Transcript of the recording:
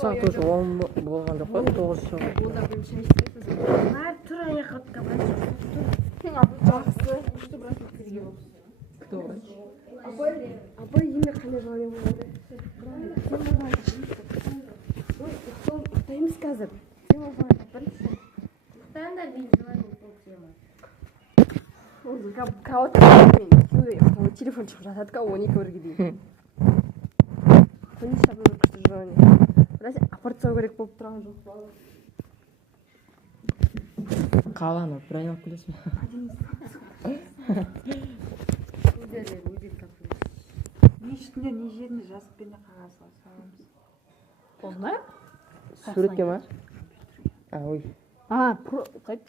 자, тоже он болған жоқ қой, 9 жыл. Онда бір шай ішесіз. Тура аяққа отқа Жақсы. Күшті бірақ өткізге болсын. Кто? Апай еме қандай жалай болады? Ұқтаймыз қазір. Сен оған бірінші. Ұқтайын да мен желание болып тема. Кроватқа телефон шығып жатады ка 12 өрге дейін. Бірінші табылып күшті желание. Біраз апарт сау керек болып тұрған жоқ па? Қаланы бір айналып келесің. Өзен тапсырды. Не үстіне не жеріне жазып пен қағазға саламыз. Познай? Суретке ма? Ой. А, қайт.